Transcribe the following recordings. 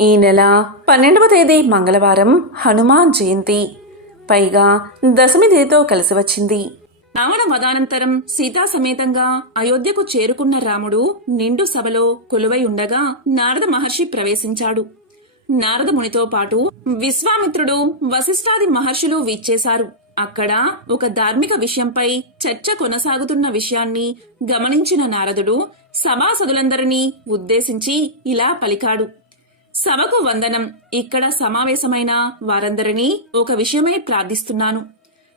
ఈ నెల 12వ తేదీ మంగళవారం హనుమాన్ జయంతి. పైగా దశమి తిథితో కలిసి వచ్చింది. రావణ వధానంతరం సీతా సమేతంగా అయోధ్యకు చేరుకున్న రాముడు నిండు సభలో కొలువై ఉండగా నారద మహర్షి ప్రవేశించాడు. నారద మునితో పాటు విశ్వామిత్రుడు, వశిష్ఠాది మహర్షులు విచ్చేశారు. అక్కడ ఒక ధార్మిక విషయంపై చర్చ కొనసాగుతున్న విషయాన్ని గమనించిన నారదుడు సభాసదులందరినీ ఉద్దేశించి ఇలా పలికాడు. సభకు వందనం. ఇక్కడ సమావేశమైన వారందరినీ ఒక విషయమై ప్రార్థిస్తున్నాను.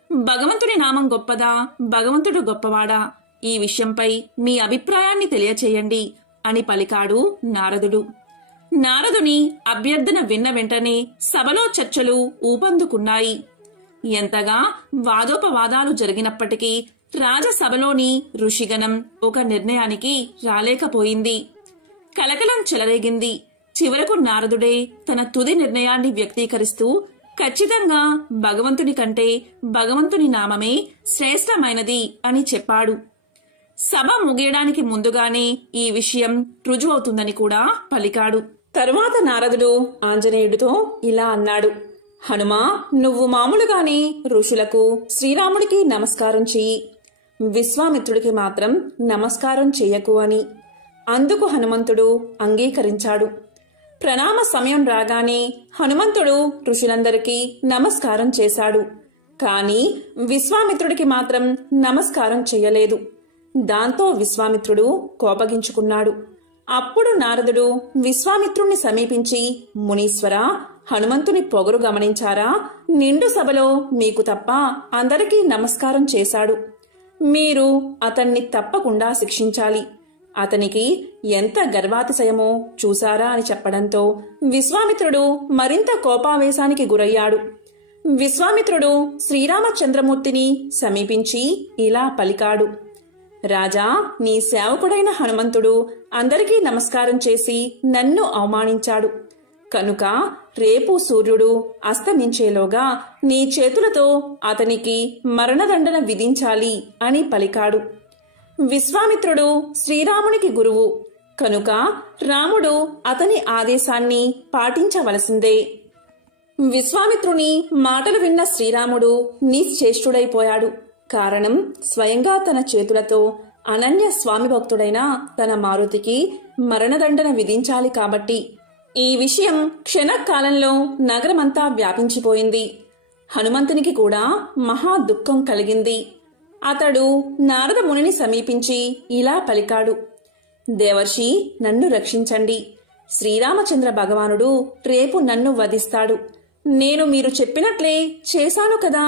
భగవంతుని నామం గొప్పదా, భగవంతుడు గొప్పవాడా? ఈ విషయంపై మీ అభిప్రాయాన్ని తెలియచేయండి అని పలికాడు నారదుడు. నారదుని అభ్యర్థన విన్న వెంటనే సభలో చర్చలు ఊపందుకున్నాయి. ఎంతగా వాదోపవాదాలు జరిగినప్పటికీ రాజసభలోని ఋషిగణం ఒక నిర్ణయానికి రాలేకపోయింది. కలకలం చెలరేగింది. చివరకు నారదుడే తన తుది నిర్ణయాన్ని వ్యక్తీకరిస్తూ ఖచ్చితంగా భగవంతుని కంటే భగవంతుని నామమే శ్రేష్టమైనది అని చెప్పాడు. సభ ముగియడానికి ముందుగానే ఈ విషయం రుజువవుతుందని కూడా పలికాడు. తరువాత నారదుడు ఆంజనేయుడితో ఇలా అన్నాడు. హనుమా, నువ్వు మామూలుగానే ఋషులకు, శ్రీరాముడికి నమస్కారం చెయ్యి, విశ్వామిత్రుడికి మాత్రం నమస్కారం చెయ్యకు అని. అందుకు హనుమంతుడు అంగీకరించాడు. ప్రణామ సమయం రాగానే హనుమంతుడు ఋషులందరికీ నమస్కారం చేశాడు. కాని విశ్వామిత్రుడికి మాత్రం నమస్కారం చెయ్యలేదు. దాంతో విశ్వామిత్రుడు కోపగించుకున్నాడు. అప్పుడు నారదుడు విశ్వామిత్రుణ్ణి సమీపించి, మునీశ్వర, హనుమంతుని పొగరు గమనించారా? నిండు సభలో మీకు తప్ప అందరికీ నమస్కారం చేశాడు. మీరు అతన్ని తప్పకుండా శిక్షించాలి. అతనికి ఎంత గర్వాతిశయమో చూసారా అని చెప్పడంతో విశ్వామిత్రుడు మరింత కోపావేశానికి గురయ్యాడు. విశ్వామిత్రుడు శ్రీరామచంద్రమూర్తిని సమీపించి ఇలా పలికాడు. రాజా, నీ సేవకుడైన హనుమంతుడు అందరికీ నమస్కారం చేసి నన్ను అవమానించాడు. కనుక రేపు సూర్యుడు అస్తమించేలోగా నీ చేతులతో అతనికి మరణదండన విధించాలి అని పలికాడు. విశ్వామిత్రుడు శ్రీరామునికి గురువు కనుక రాముడు అతని ఆదేశాన్ని పాటించవలసిందే. విశ్వామిత్రుని మాటలు విన్న శ్రీరాముడు నిశ్చేష్టుడైపోయాడు. కారణం, స్వయంగా తన చేతులతో అనన్య స్వామి భక్తుడైన తన మారుతికి మరణదండన విధించాలి కాబట్టి. ఈ విషయం క్షణకాలంలో నగరమంతా వ్యాపించిపోయింది. హనుమంతునికి కూడా మహా దుఃఖం కలిగింది. అతడు నారద మునిని సమీపించి ఇలా పలికాడు. దేవర్షి, నన్ను రక్షించండి. శ్రీరామచంద్ర భగవానుడు రేపు నన్ను వధిస్తాడు. నేను మీరు చెప్పినట్లే చేశాను కదా,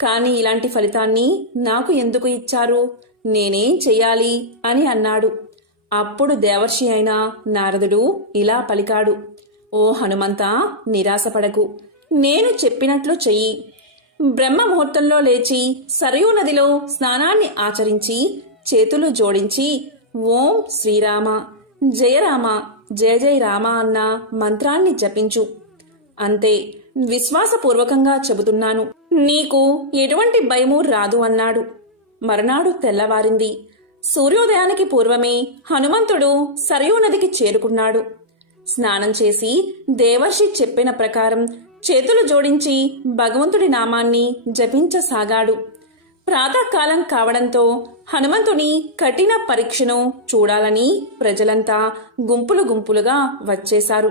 కాని ఇలాంటి ఫలితాన్ని నాకు ఎందుకు ఇచ్చారు? నేనేం చెయ్యాలి అని అన్నాడు. అప్పుడు దేవర్షి అయిన నారదుడు ఇలా పలికాడు. ఓ హనుమంత, నిరాశపడకు. నేను చెప్పినట్లు చెయ్యి. బ్రహ్మ ముహూర్తంలో లేచి సరయూ నదిలో స్నానాన్ని ఆచరించి చేతులు జోడించి ఓం శ్రీరామ, జయరామ, జయ జయ రామ అన్న మంత్రాన్ని జపించు. అంతే, విశ్వాసపూర్వకంగా చెబుతున్నాను, నీకు ఎటువంటి భయమూ రాదు అన్నాడు. మరునాడు తెల్లవారింది. సూర్యోదయానికి పూర్వమే హనుమంతుడు సరయూ నదికి చేరుకున్నాడు. స్నానం చేసి దేవర్షి చెప్పిన ప్రకారం చేతులు జోడించి భగవంతుడి నామాన్ని జపించసాగాడు. ప్రాతకాలం కావడంతో హనుమంతుని కఠిన పరీక్షను చూడాలని ప్రజలంతా గుంపులు గుంపులుగా వచ్చేశారు.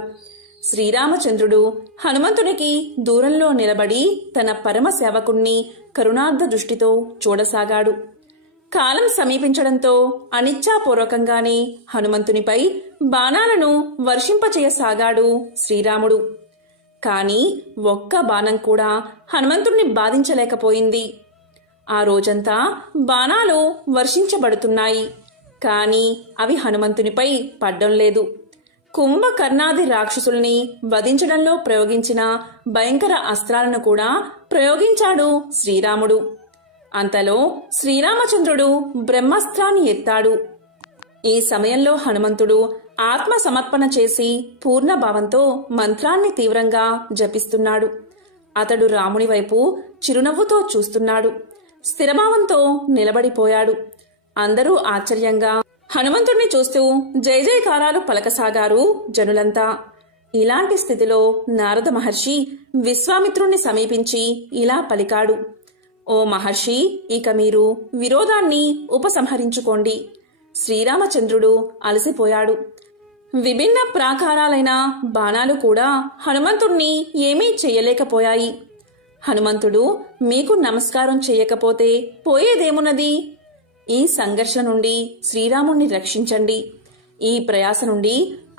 శ్రీరామచంద్రుడు హనుమంతునికి దూరంలో నిలబడి తన పరమ సేవకుణ్ణి కరుణార్థ దృష్టితో చూడసాగాడు. కాలం సమీపించడంతో అనిచ్ఛాపూర్వకంగానే హనుమంతునిపై బాణాలను వర్షింపచేయసాగాడు శ్రీరాముడు. కాని ఒక్క బాణం కూడా హనుమంతుణ్ణి బాధించలేకపోయింది. ఆ రోజంతా బాణాలు వర్షించబడుతున్నాయి. కాని అవి హనుమంతునిపై పడ్డం లేదు. కుంభకర్ణాది రాక్షసుల్ని వధించడంలో ప్రయోగించిన భయంకర అస్త్రాలను కూడా ప్రయోగించాడు శ్రీరాముడు. అంతలో శ్రీరామచంద్రుడు బ్రహ్మాస్త్రాన్ని ఎత్తాడు. ఈ సమయంలో హనుమంతుడు ఆత్మ సమర్పణ చేసి పూర్ణభావంతో మంత్రాన్ని తీవ్రంగా జపిస్తున్నాడు. అతడు రాముని వైపు చిరునవ్వుతో చూస్తున్నాడు. స్థిరభావంతో నిలబడిపోయాడు. అందరూ ఆశ్చర్యంగా హనుమంతుడిని చూస్తూ జయ జయకారాలు పలకసాగారు జనులంతా. ఇలాంటి స్థితిలో నారద మహర్షి విశ్వామిత్రుణ్ణి సమీపించి ఇలా పలికాడు. ఓ మహర్షి, ఇక మీరు విరోధాన్ని ఉపసంహరించుకోండి. శ్రీరామచంద్రుడు అలసిపోయాడు. విభిన్న ప్రాకారాలైన బాణాలు కూడా హనుమంతుణ్ణి ఏమీ చెయ్యలేకపోయాయి. హనుమంతుడు మీకు నమస్కారం చేయకపోతే పోయేదేమున్నది? ఈ సంఘర్షణ నుండి శ్రీరాముణ్ణి రక్షించండి. ఈ ప్రయాస నుండి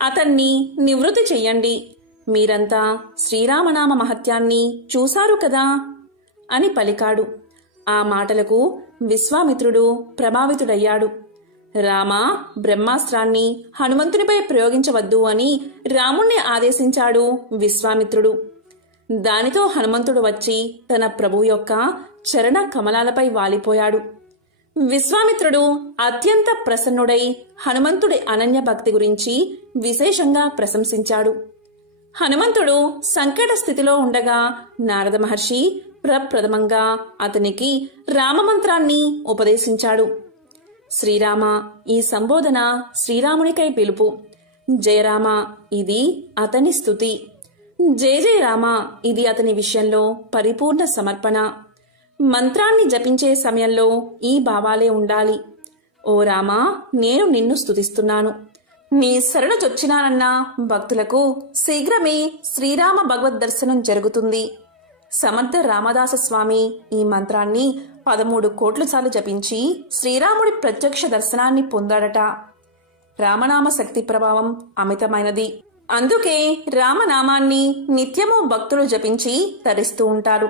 అతన్ని నివృత్తి చెయ్యండి. మీరంతా శ్రీరామనామ మహత్యాన్ని చూశారు కదా అని పలికాడు. ఆ మాటలకు విశ్వామిత్రుడు ప్రభావితుడయ్యాడు. రామ, బ్రహ్మాస్త్రాన్ని హనుమంతునిపై ప్రయోగించవద్దు అని రాముణ్ణి ఆదేశించాడు విశ్వామిత్రుడు. దానితో హనుమంతుడు వచ్చి తన ప్రభు యొక్క చరణ కమలాలపై వాలిపోయాడు. విశ్వామిత్రుడు అత్యంత ప్రసన్నుడై హనుమంతుడి అనన్య భక్తి గురించి విశేషంగా ప్రశంసించాడు. హనుమంతుడు సంకట స్థితిలో ఉండగా నారద మహర్షి ప్రప్రథమంగా అతనికి రామమంత్రాన్ని ఉపదేశించాడు. శ్రీరామ, ఈ సంబోధన శ్రీరామునికై పిలుపు. జయరామ, ఇది అతని స్తుతి. జయ జయ రామ, ఇది అతని విషయంలో పరిపూర్ణ సమర్పణ. మంత్రాన్ని జపించే సమయంలో ఈ భావాలే ఉండాలి. ఓ రామ, నేను నిన్ను స్తుతిస్తున్నాను. నీ శరణు చొచ్చినానన్న భక్తులకు శీఘ్రమే శ్రీరామ భగవద్ దర్శనం జరుగుతుంది. సమర్థ రామదాస స్వామి ఈ మంత్రాన్ని 13 కోట్ల సార్లు జపించి శ్రీరాముడి ప్రత్యక్ష దర్శనాన్ని పొందాడట. రామనామ శక్తి ప్రభావం అమితమైనది. అందుకే రామనామాన్ని నిత్యము భక్తులు జపించి తరిస్తూ ఉంటారు.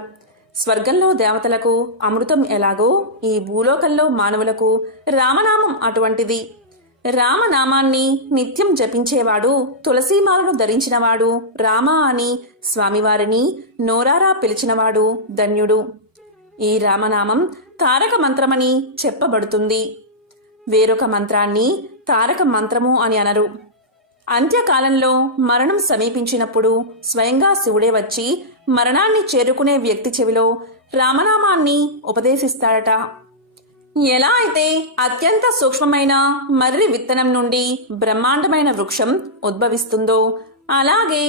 స్వర్గంలో దేవతలకు అమృతం ఎలాగో ఈ భూలోకంలో మానవులకు రామనామం అటువంటిది. రామనామాన్ని నిత్యం జపించేవాడు, తులసీమాలను ధరించినవాడు, రామ అని స్వామివారిని నోరారా పిలిచినవాడు ధన్యుడు. ఈ రామనామం తారక మంత్రమని చెప్పబడుతుంది. వేరొక మంత్రాన్ని తారక మంత్రము అని అనరు. అంత్యకాలంలో మరణం సమీపించినప్పుడు స్వయంగా శివుడే వచ్చి మరణాన్ని చేరుకునే వ్యక్తి చెవిలో రామనామాన్ని ఉపదేశిస్తాడట. ఎలా అయితే అత్యంత సూక్ష్మమైన మర్రి విత్తనం నుండి బ్రహ్మాండమైన వృక్షం ఉద్భవిస్తుందో అలాగే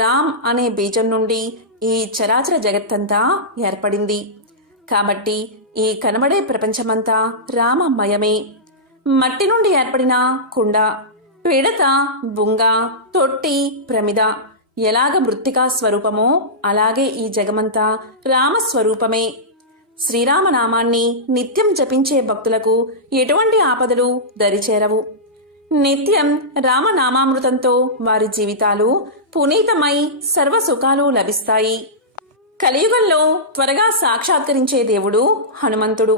రామ్ అనే బీజం నుండి ఈ చరాచర జగత్తంతా ఏర్పడింది. కాబట్టి ఈ కనబడే ప్రపంచమంతా రామమయమే. మట్టి నుండి ఏర్పడిన కుండ, పిడత, బుంగ, తొట్టి, ప్రమిద ఎలాగ మృత్తికా స్వరూపమో అలాగే ఈ జగమంతా రామస్వరూపమే. శ్రీరామనామాన్ని నిత్యం జపించే భక్తులకు ఎటువంటి ఆపదలు దరిచేరవు. నిత్యం రామనామామృతంతో వారి జీవితాలు పునీతమై సర్వసుఖాలు లభిస్తాయి. కలియుగంలో త్వరగా సాక్షాత్కరించే దేవుడు హనుమంతుడు.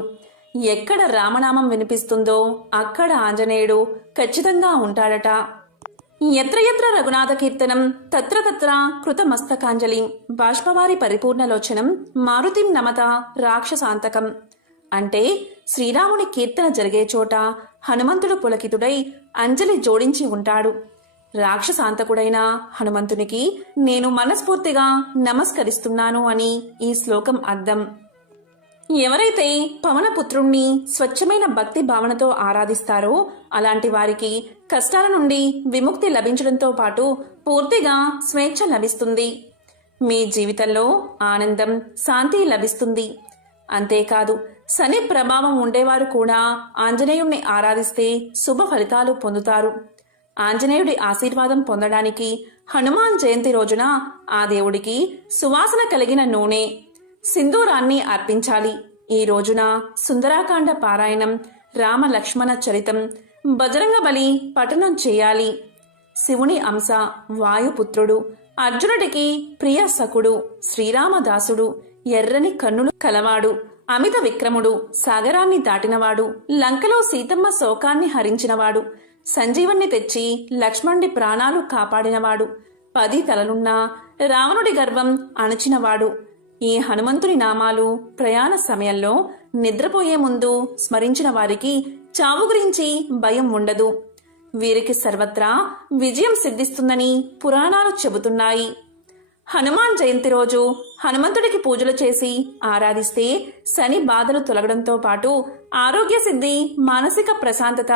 ఎక్కడ రామనామం వినిపిస్తుందో అక్కడ ఆంజనేయుడు ఖచ్చితంగా ఉంటాడట. ఎత్ర ఎత్ర రఘునాథ కీర్తనం తత్ర తత్ర కృతమస్తకాంజలిం బాష్పవారి పరిపూర్ణలోచనం మారుతిం నమత రాక్షసాంతకం. అంటే శ్రీరాముని కీర్తన జరిగే చోట హనుమంతుడు పులకితుడై అంజలి జోడించి ఉంటాడు. రాక్షసాంతకుడైన హనుమంతునికి నేను మనస్ఫూర్తిగా నమస్కరిస్తున్నాను అని ఈ శ్లోకం అర్థం. ఎవరైతే పవనపుత్రుణ్ణి స్వచ్ఛమైన భక్తి భావనతో ఆరాధిస్తారో అలాంటి వారికి కష్టాల నుండి విముక్తి లభించడంతో పాటు పూర్తిగా స్వేచ్ఛ లభిస్తుంది. మీ జీవితంలో ఆనందం, శాంతి లభిస్తుంది. అంతేకాదు, శని ప్రభావం ఉండేవారు కూడా ఆంజనేయుణ్ణి ఆరాధిస్తే శుభ ఫలితాలు పొందుతారు. ఆంజనేయుడి ఆశీర్వాదం పొందడానికి హనుమాన్ జయంతి రోజున ఆ దేవుడికి సువాసన కలిగిన నూనె, సింధూరాన్ని అర్పించాలి. ఈ రోజున సుందరాకాండ పారాయణం, రామ లక్ష్మణ చరితం, బజరంగ బలి పఠనం చేయాలి. శివుని అంశ వాయుపుత్రుడు, అర్జునుడికి ప్రియ సకుడు, శ్రీరామదాసుడు, ఎర్రని కన్నులు కలవాడు, అమిత విక్రముడు, సాగరాన్ని దాటినవాడు, లంకలో సీతమ్మ శోకాన్ని హరించినవాడు, సంజీవన్ని తెచ్చి లక్ష్మణుడి ప్రాణాలు కాపాడినవాడు, 10 తలలున్నా రావణుడి గర్వం అణచినవాడు. ఈ హనుమంతుని నామాలు ప్రయాణ సమయంలో నిద్రపోయే ముందు స్మరించిన వారికి చావు గురించి భయం ఉండదు. వీరికి సర్వత్రా విజయం సిద్ధిస్తుందని పురాణాలు చెబుతున్నాయి. హనుమాన్ జయంతి రోజు హనుమంతుడికి పూజలు చేసి ఆరాధిస్తే శని బాధలు తొలగడంతో పాటు ఆరోగ్య సిద్ధి, మానసిక ప్రశాంతత,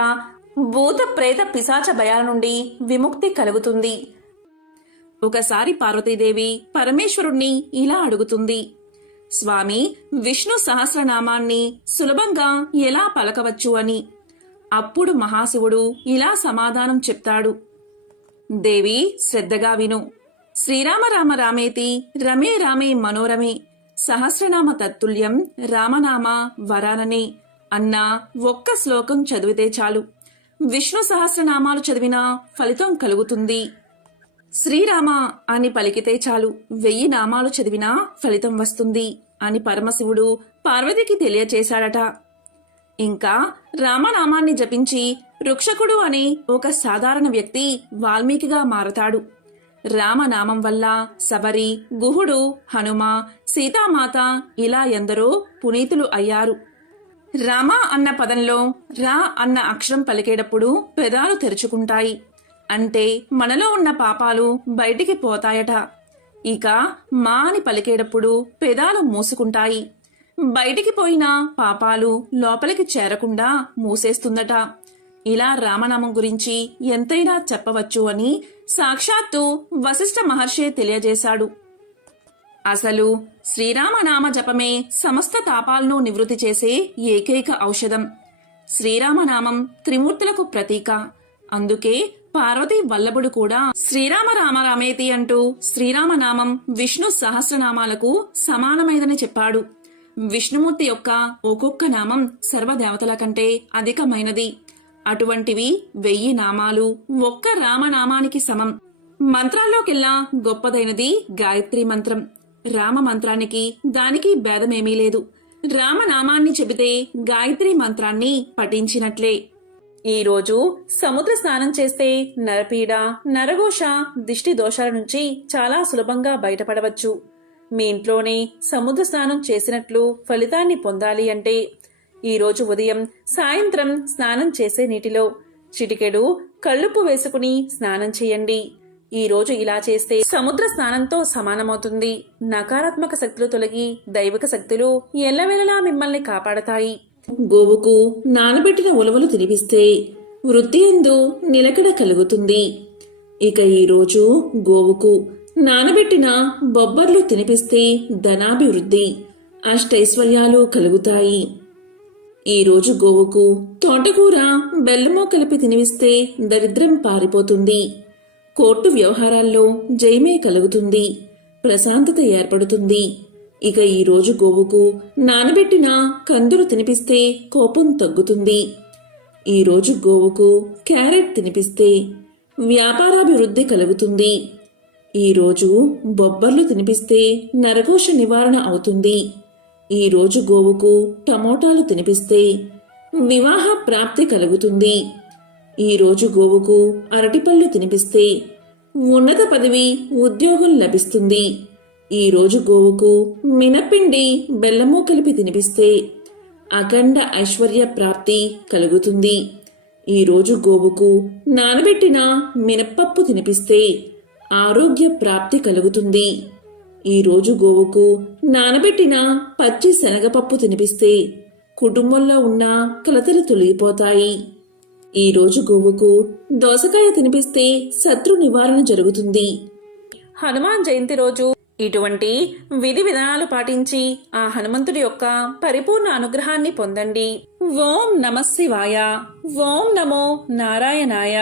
భూత ప్రేత పిశాచ భయాల నుండి విముక్తి కలుగుతుంది. ఒకసారి పార్వతీదేవి పరమేశ్వరుణ్ణి ఇలా అడుగుతుంది, స్వామి, విష్ణు సహస్రనామాన్ని సులభంగా ఎలా పలకవచ్చు అని. అప్పుడు మహాశివుడు ఇలా సమాధానం చెప్తాడు, దేవి, శ్రద్ధగా విను. శ్రీరామ రామ రామేతి రమే రామే మనోరమే సహస్రనామ తత్తుల్యం రామనామ వరాననే అన్న ఒక్క శ్లోకం చదివితే చాలు. విష్ణు సహస్రనామాలు చదివినా ఫలితం కలుగుతుంది. శ్రీరామ అని పలికితే చాలు 1000 నామాలు చదివినా ఫలితం వస్తుంది అని పరమశివుడు పార్వతికి తెలియచేశాడట. ఇంకా రామనామాన్ని జపించి రుక్షకుడు అనే ఒక సాధారణ వ్యక్తి వాల్మీకిగా మారతాడు. రామనామం వల్ల శబరి, గుహుడు, హనుమ, సీతామాత ఇలా ఎందరో పునీతులు అయ్యారు. రామ అన్న పదంలో రా అన్న అక్షరం పలికేటప్పుడు పెదాలు తెరుచుకుంటాయి. అంటే మనలో ఉన్న పాపాలు బయటికి పోతాయట. ఇక మా అని పలికేటప్పుడు పెదాలు మూసుకుంటాయి. బయటికి పోయిన పాపాలు లోపలికి చేరకుండా మూసేస్తుందట. ఇలా రామనామం గురించి ఎంతైనా చెప్పవచ్చు అని సాక్షాత్తు వశిష్ఠ మహర్షి తెలియజేశాడు. అసలు శ్రీరామనామ జపమే సమస్త తాపాలను నివృత్తి చేసే ఏకైక ఔషధం. శ్రీరామనామం త్రిమూర్తులకు ప్రతీక. అందుకే పార్వతీ వల్లభుడు కూడా శ్రీరామ రామ రామేతి అంటూ శ్రీరామనామం విష్ణు సహస్రనామాలకు సమానమైనదని చెప్పాడు. విష్ణుమూర్తి యొక్క ఒక్కొక్క నామం సర్వదేవతల కంటే అధికమైనది. అటువంటివి 1000 నామాలు ఒక్క రామనామానికి సమం. మంత్రాల్లోకెల్లా గొప్పదైనది గాయత్రి మంత్రం. రామ మంత్రానికి దానికి భేదమేమీ లేదు. రామనామాన్ని చెబితే గాయత్రి మంత్రాన్ని పఠించినట్లే. ఈరోజు సముద్ర స్నానం చేస్తే నరపీడ, నరఘోష, దిష్టి దోషాల నుంచి చాలా సులభంగా బయటపడవచ్చు. మీ ఇంట్లోనే సముద్ర స్నానం చేసినట్లు ఫలితాన్ని పొందాలి అంటే ఈరోజు ఉదయం, సాయంత్రం స్నానం చేసే నీటిలో చిటికెడు కళ్ళుప్పు వేసుకుని స్నానం చేయండి. ఈరోజు ఇలా చేస్తే సముద్ర స్నానంతో సమానమవుతుంది. నకారాత్మక శక్తులు తొలగి దైవిక శక్తులు ఎల్లవేళలా మిమ్మల్ని కాపాడతాయి. గోవుకు నానబెట్టిన ఉలవలు తినిపిస్తే వృద్ధి యందు నిలకడ కలుగుతుంది. ఇక ఈరోజు గోవుకు నానబెట్టిన బొబ్బర్లు తినిపిస్తే ధనాభివృద్ధి, అష్టైశ్వర్యాలు కలుగుతాయి. ఈరోజు గోవుకు తోటకూర, బెల్లమో కలిపి తినిపిస్తే దరిద్రం పారిపోతుంది. కోర్టు వ్యవహారాల్లో జయమే కలుగుతుంది, ప్రశాంతత ఏర్పడుతుంది. ఇక ఈరోజు గోవుకు నానబెట్టిన కందులు తినిపిస్తే కోపం తగ్గుతుంది. ఈరోజు గోవుకు క్యారెట్ తినిపిస్తే వ్యాపారాభివృద్ధి కలుగుతుంది. ఈరోజు బొబ్బర్లు తినిపిస్తే నరఘోష నివారణ అవుతుంది. ఈరోజు గోవుకు టమోటాలు తినిపిస్తే వివాహ ప్రాప్తి కలుగుతుంది. ఈరోజు గోవుకు అరటిపళ్ళు తినిపిస్తే ఉన్నత పదవి, ఉద్యోగం లభిస్తుంది. ఈరోజు గోవుకు మినపిండి, బెల్లము కలిపి తినిపిస్తే అఖండ ఐశ్వర్య ప్రాప్తి కలుగుతుంది. ఈరోజు గోవుకు నానబెట్టిన మినప్పప్పు తినిపిస్తే ఆరోగ్య ప్రాప్తి కలుగుతుంది. ఈరోజు గోవుకు నానబెట్టిన పచ్చి శనగపప్పు తినిపిస్తే కుటుంబంలో ఉన్న కలతలు తొలగిపోతాయి. ఈరోజు గోవుకు దోసకాయ తినిపిస్తే శత్రు నివారణ జరుగుతుంది. హనుమాన్ జయంతి రోజు ఇటువంటి విధి విధానాలు పాటించి ఆ హనుమంతుడి యొక్క పరిపూర్ణ అనుగ్రహాన్ని పొందండి. ఓం నమః శివాయ. ఓం నమో నారాయణాయ.